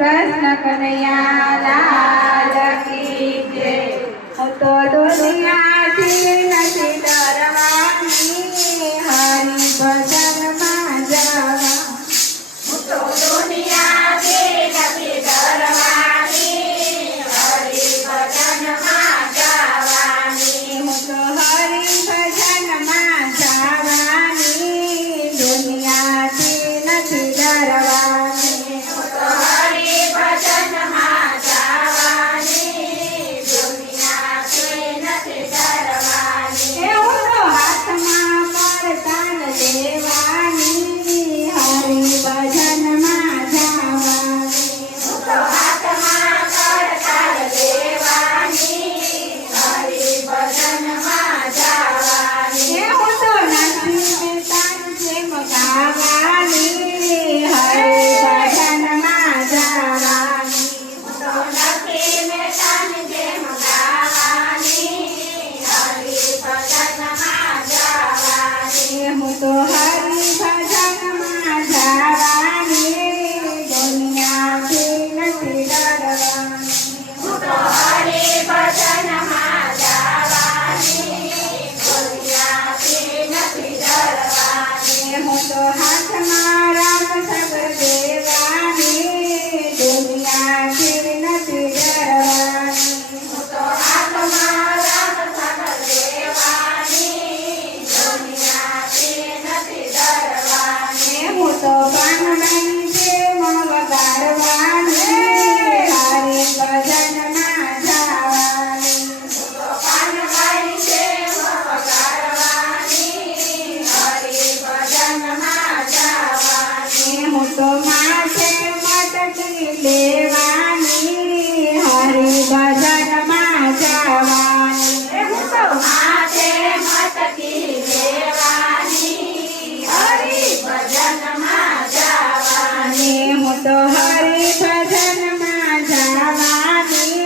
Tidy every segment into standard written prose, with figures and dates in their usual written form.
કૃષ્ણ કનૈયા લાલ કી જય। હું તો દુનિયાથી નથી ડરવાની, હરિ ભજનમાં જવા। હું તો દુનિયાથી નથી ડરવાની, હરિ ભજનમાં જવાની। હું તો હરિ ભજનમાં જવાની, દુનિયાથી નથી ડરવાની। હું તો હરિ ભજનમાં જવાની, દુનિયાથી નથી ડરવાની। હું તો હાથમાં પરતાન લેવાની, હરિ ભજનમાં જવાની। હું તો હાથમાં કરતાલ લેવાની, હરિ ભજનમાં જવાની। હું તો નાચીને તાન જેમ ગાવાની, હરિ ભજનમાં જવાની। હું તો નખીને તન જેમ ગાવાની, હરિ ભજનમાં જવાની। હું તો હરિ ભજનમાં જવાની, દુનિયાથી નથી ડરવાની। હું તો હરિ ભજનમાં જવાની, દુનિયાથી નથી ડરવાની। હું તો હાથમાં રામ સગર દેવાની, દુનિયાથી નથી ડરવાની। હું તો હાથમાં રામ સગર દેવાની, દુનિયાથી નથી ડરવાની। હું તો કાનડાની જેમ વગાડવાની, હરિ ભજનમાં જવાની। હું તો કાનબાઈ જેમ વગાડવાની, હરિ ભજનમાં જવાની। હું તો માથે મટકી લેવાની, હરિ ભજનમાં જવાની। હું તો માથે મટકી લેવાની, હરિ ભજનમાં જવાની। હું તો હરિ ભજનમાં જવાની,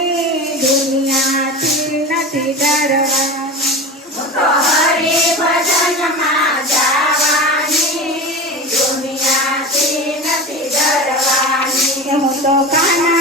દુનિયાથી નથી ડરવાની। હું તો હરિ ભજનમાં જવાની, દુનિયાથી નથી ડરવાની। હું તો કાના